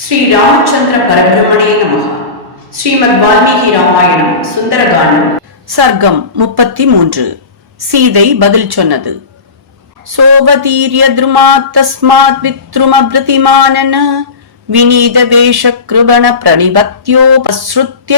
ஸ்ரீ ராமச்சந்திர பரபிரமணே ஸ்ரீமத் வால்மீகி ராமாயணம் சுந்தரகாண்டம். சர்க்கம் முப்பத்தி மூன்று சீதை பதில் சொன்னது. சோவதீரிய துருமாத் தஸ்மாத் வித்ருமபிருதிமானன. விநீத வேஷ கிருபண பிரணிபத்யோபஸ்ருத்ய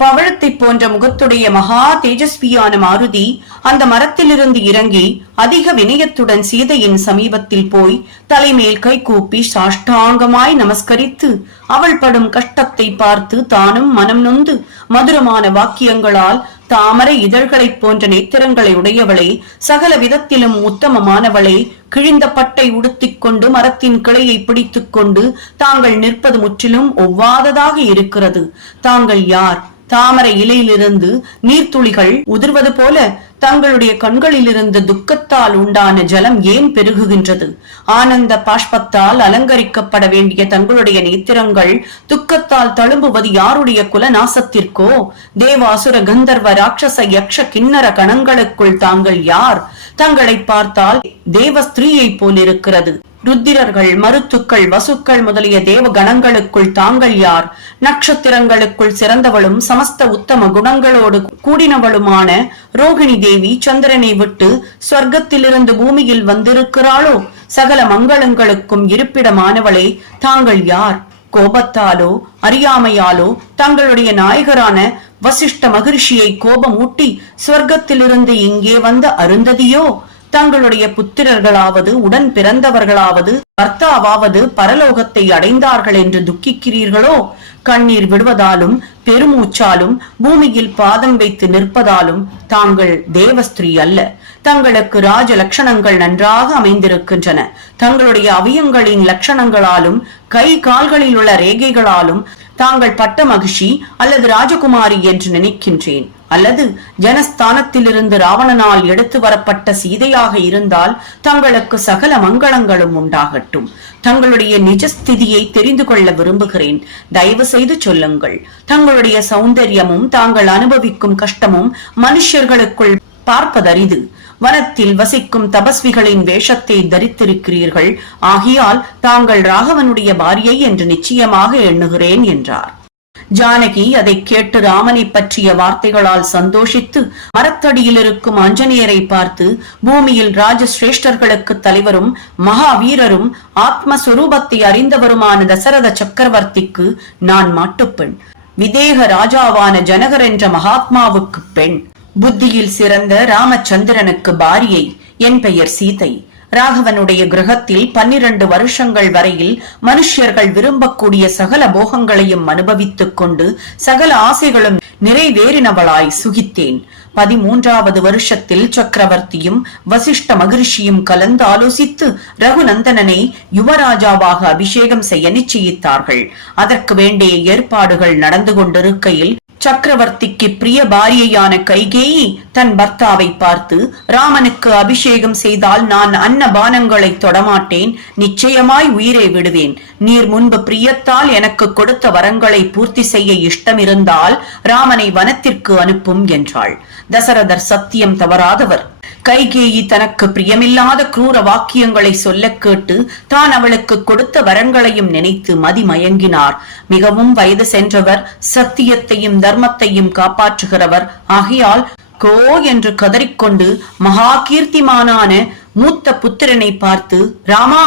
பவழத்தை போன்ற முகத்துடைய மகா தேஜஸ்வியான மாருதி அந்த மரத்திலிருந்து இறங்கி அதிக வினயத்துடன் சீதையின் சமீபத்தில் போய் தலைமேல் கை கூப்பி சாஷ்டாங்கமாய் நமஸ்கரித்து அவள் படும் கஷ்டத்தை பார்த்து தானும் மனம் நொந்து மதுரமான வாக்கியங்களால் தாமரை இதழ்களைப் போன்ற நேத்திரங்களை உடையவளே சகல விதத்திலும் உத்தமமானவளே கிழிந்த பட்டை உடுத்திக் கொண்டு மரத்தின் கிளையை பிடித்துக் கொண்டு தாங்கள் நிற்பது முற்றிலும் ஒவ்வாததாக இருக்கிறது. தாங்கள் யார்? தாமரை இலையிலிருந்து நீர்த்துளிகள் உதிர்வது போல தங்களுடைய கண்களிலிருந்து துக்கத்தால் உண்டான ஜலம் ஏன் பெருகுகின்றது? ஆனந்த பாஷ்பத்தால் அலங்கரிக்கப்பட வேண்டிய தங்களுடைய நேத்திரங்கள் துக்கத்தால் தழும்புவது யாருடைய குல நாசத்திற்கோ தேவாசுர கந்தர்வ ராட்சச யக்ஷ கிண்ணற கணங்களுக்குள் தாங்கள் யார்? தங்களை பார்த்தால் தேவ ஸ்திரீயைப் போலிருக்கிறது. ருத்திரர்கள் மருத்துக்கள் வசுக்கள் முதலிய தேவ கணங்களுக்குள் தாங்கள் யார்? நட்சத்திரங்களுக்குள் சிறந்தவளும் சமஸ்த உத்தம குணங்களோடு கூடினவளுமான ரோகிணி தேவி சந்திரனை விட்டு ஸ்வர்க்கத்திலிருந்து பூமியில் வந்திருக்கிறாளோ? சகல மங்களங்களுக்கும் இருப்பிடமானவளே தாங்கள் யார்? கோபத்தாலோ அறியாமையாலோ தங்களுடைய நாயகரான வசிஷ்ட மகிழ்ச்சியை கோபமூட்டி ஸ்வர்க்கத்திலிருந்து இங்கே வந்த அருந்ததியோ? தங்களுடைய புத்திரர்களாவது உடன் பிறந்தவர்களாவது கர்த்தாவாவது பரலோகத்தை அடைந்தார்கள் என்று துக்கிக்கிறீர்களோ? கண்ணீர் விடுவதாலும் பெருமூச்சாலும் பூமியில் பாதம் வைத்து நிற்பதாலும் தாங்கள் தேவஸ்திரீ அல்ல. தங்களுக்கு ராஜ லட்சணங்கள் நன்றாக அமைந்திருக்கின்றன. தங்களுடைய அவயங்களின் லட்சணங்களாலும் கை கால்களில் உள்ள ரேகைகளாலும் தாங்கள் பட்ட மகிழ்ச்சி அல்லது ராஜகுமாரி என்று நினைக்கின்றேன். அல்லது ஜனஸ்தானத்திலிருந்து ராவணனால் எடுத்து வரப்பட்ட சீதையாக இருந்தால் தங்களுக்கு சகல மங்களங்களும் உண்டாகட்டும். தங்களுடைய நிஜஸ்திதியை தெரிந்து கொள்ள விரும்புகிறேன். தயவு செய்து சொல்லுங்கள். தங்களுடைய சௌந்தரியமும் தாங்கள் அனுபவிக்கும் கஷ்டமும் மனுஷர்களுக்குள் பார்ப்பதரிது. வனத்தில் வசிக்கும் தபஸ்விகளின் வேஷத்தை தரித்திருக்கிறீர்கள். ஆகியால் தாங்கள் ராகவனுடைய பாரியை என்று நிச்சயமாக எண்ணுகிறேன் என்றார். ஜானகி அதை கேட்டு ராமனை பற்றிய வார்த்தைகளால் சந்தோஷித்து மரத்தடியில் இருக்கும் அஞ்சனியரை பார்த்து பூமியில் ராஜசிரேஷ்டர்களுக்கு தலைவரும் மகாவீரரும் ஆத்மஸ்வரூபத்தை அறிந்தவருமான தசரத சக்கரவர்த்திக்கு நான் மாட்டுப்பெண் விதேக ராஜாவான ஜனகர் என்ற மகாத்மாவுக்கு பெண். புத்தியில் சிறந்த ராமச்சந்திரனுக்கு பாரியை. என் பெயர் சீதை. ராகவனுடைய கிரகத்தில் பன்னிரண்டு வருஷங்கள் வரையில் மனுஷ்யர்கள் விரும்பக்கூடிய சகல போகங்களையும் அனுபவித்துக் கொண்டு சகல ஆசைகளும் நிறைவேறினவளாய் சுகித்தேன். பதிமூன்றாவது வருஷத்தில் சக்கரவர்த்தியும் வசிஷ்ட மகிழ்ச்சியும் கலந்து ஆலோசித்து ரகுநந்தனனை யுவராஜாவாக அபிஷேகம் செய்ய நிச்சயித்தார்கள். அதற்கு வேண்டிய ஏற்பாடுகள் நடந்து கொண்டிருக்கையில் சக்கரவர்த்திக்கு பிரிய பாரியையான கைகேயி தன் பர்த்தாவை பார்த்து ராமனுக்கு அபிஷேகம் செய்தால் நான் அன்ன பானங்களை தொடமாட்டேன் நிச்சயமாய் உயிரை விடுவேன். நீர் முன்பு பிரியத்தால் எனக்கு கொடுத்த வரங்களை பூர்த்தி செய்ய இஷ்டம் இருந்தால் ராமனை வனத்திற்கு அனுப்பும் என்றாள். தசரதர் சத்தியம் தவறாதவர். கைகேயி தனக்கு பிரியமில்லாத குரூர வாக்கியங்களை சொல்ல கேட்டு தான் அவளுக்கு கொடுத்த வரங்களையும் நினைத்து மதிமயங்கினார் மிகவும் வயது சென்றவர் சத்தியத்தையும் தர்மத்தையும் காப்பாற்றுகிறவர். ஆகையால் கோ என்று கதறிக்கொண்டு மகா கீர்த்திமானான மூத்த புத்திரனை பார்த்து ராமா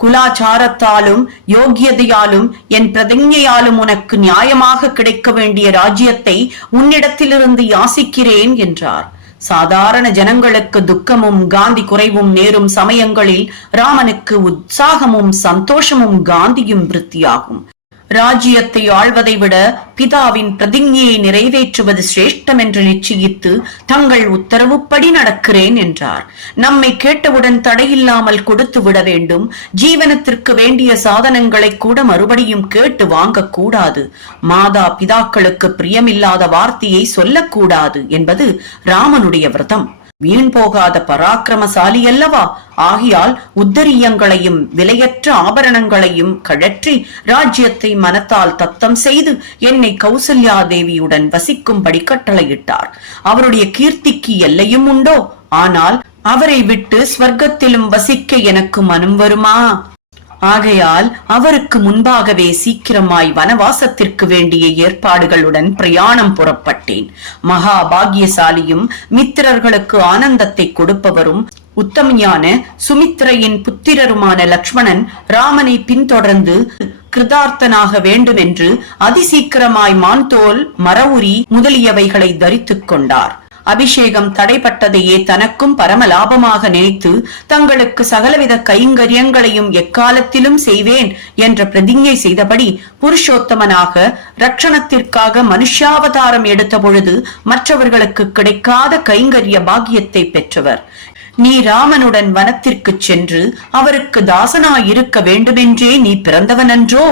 குலாச்சாரத்தாலும் யோகியதையாலும் என் பிரதிஞையாலும் உனக்கு நியாயமாக கிடைக்க வேண்டிய ராஜ்யத்தை உன்னிடத்திலிருந்து யாசிக்கிறேன் என்றார். சாதாரண ஜனங்களுக்கு துக்கமும் காந்தி குறைவும் நேரும் சமயங்களில் ராமனுக்கு உற்சாகமும் சந்தோஷமும் காந்தியும் விருத்தியாகும். ராஜ்யத்தை ஆள்வதை விட பிதாவின் பிரதிஞ்ஞையை நிறைவேற்றுவது சிரேஷ்டம் என்று நிச்சயித்து தங்கள் உத்தரவுப்படி நடக்கிறேன் என்றார். நம்மை கேட்டவுடன் தடையில்லாமல் கொடுத்து விட வேண்டும். ஜீவனத்திற்கு வேண்டிய சாதனங்களை கூட மறுபடியும் கேட்டு வாங்கக்கூடாது மாதா பிதாக்களுக்கு பிரியமில்லாத வார்த்தையை சொல்லக்கூடாது என்பது ராமனுடைய விரதம். வீண் போகாத பராக்கிரமசாலி அல்லவா? ஆகியால் உத்தரியங்களையும் விலையற்ற ஆபரணங்களையும் கழற்றி ராஜ்யத்தை மனத்தால் தத்தம் செய்து என்னை கௌசல்யா தேவியுடன் வசிக்கும்படி கட்டளையிட்டார். அவருடைய கீர்த்திக்கு எல்லையும் உண்டோ? ஆனால் அவரை விட்டு ஸ்வர்க்கத்திலும் வசிக்க எனக்கு மனம் வருமா? ஆகையால் அவருக்கு முன்பாகவே சீக்கிரமாய் வனவாசத்திற்கு வேண்டிய ஏற்பாடுகளுடன் பிரயாணம் புறப்பட்டேன். மகா பாக்கியசாலியும் மித்திரர்களுக்கு ஆனந்தத்தை கொடுப்பவரும் உத்தமையான சுமித்திரையின் புத்திரருமான லக்ஷ்மணன் ராமனை பின்தொடர்ந்து கிருதார்த்தனாக வேண்டுமென்று அதிசீக்கிரமாய் மான்தோல் மரவுரி முதலியவைகளை தரித்துக் கொண்டார். அபிஷேகம் தடைப்பட்டதையே தனக்கும் பரம லாபமாக நினைத்து தங்களுக்கு சகலவித கைங்கரியங்களையும் எக்காலத்திலும் செய்வேன் என்ற பிரதிஞ்ஞை செய்தபடி புருஷோத்தமனாக ரட்சணத்திற்காக மனுஷாவதாரம் எடுத்த பொழுது மற்றவர்களுக்கு கிடைக்காத கைங்கரிய பாக்கியத்தை பெற்றவர். நீ ராமனுடன் வனத்திற்கு சென்று அவருக்கு தாசனாயிருக்க வேண்டுமென்றே நீ பிறந்தவனன்றோ?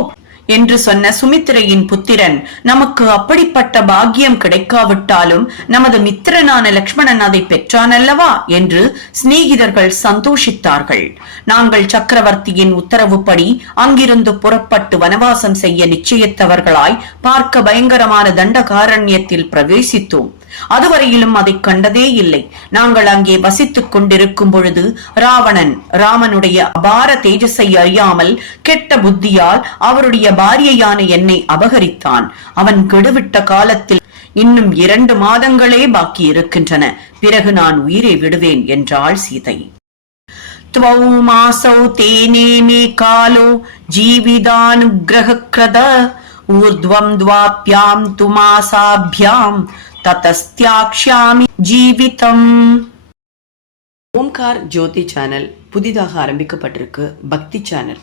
என்று சொன்ன சுமித்திரையின் புத்திரன் நமக்கு அப்படிப்பட்ட பாக்கியம் கிடைக்காவிட்டாலும் நமது மித்திரனான லக்ஷ்மணன் அதை பெற்றானல்லவா? என்று சிநேகிதர்கள் சந்தோஷித்தார்கள். நாங்கள் சக்கரவர்த்தியின் உத்தரவுப்படி அங்கிருந்து புறப்பட்டு வனவாசம் செய்ய நிச்சயித்தவர்களாய் பார்க்க பயங்கரமான தண்டகாரண்யத்தில் பிரவேசித்தோம். அதுவரையிலும் அதை கண்டதே இல்லை நாங்கள் அங்கே வசித்துக் கொண்டிருக்கும் பொழுது ராவணன் ராமனுடைய அபார தேஜஸை அறியாமல் கெட்ட புத்தியால் அவருடைய பாரியையான என்னை அபகரித்தான் அவன் கெடுவிட்ட காலத்தில் இன்னும் இரண்டு மாதங்களே பாக்கி இருக்கின்றன பிறகு நான் உயிரை விடுவேன் என்றாள் சீதை त्वौ मासौ तेने मे कालो जीविदानुग्रहकृद ऊर्ध्वम् द्वाप्याम् तु मासाभ्याम् ததஸ்தியாக்ஷாமி ஜீவிதம் ஓம்கார் ஜோதி சேனல் புதிதாக ஆரம்பிக்கப்பட்டிருக்கு பக்தி சேனல்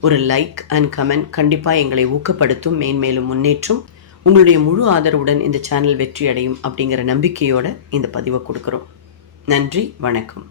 ஒரு லைக் அண்ட் கமெண்ட் கண்டிப்பாக எங்களை ஊக்கப்படுத்தும் மேன்மேலும் முன்னேற்றும். உங்களுடைய முழு ஆதரவுடன் இந்த சேனல் வெற்றி அடையும் அப்படிங்கிற நம்பிக்கையோடு இந்த பதிவை கொடுக்குறோம். நன்றி வணக்கம்.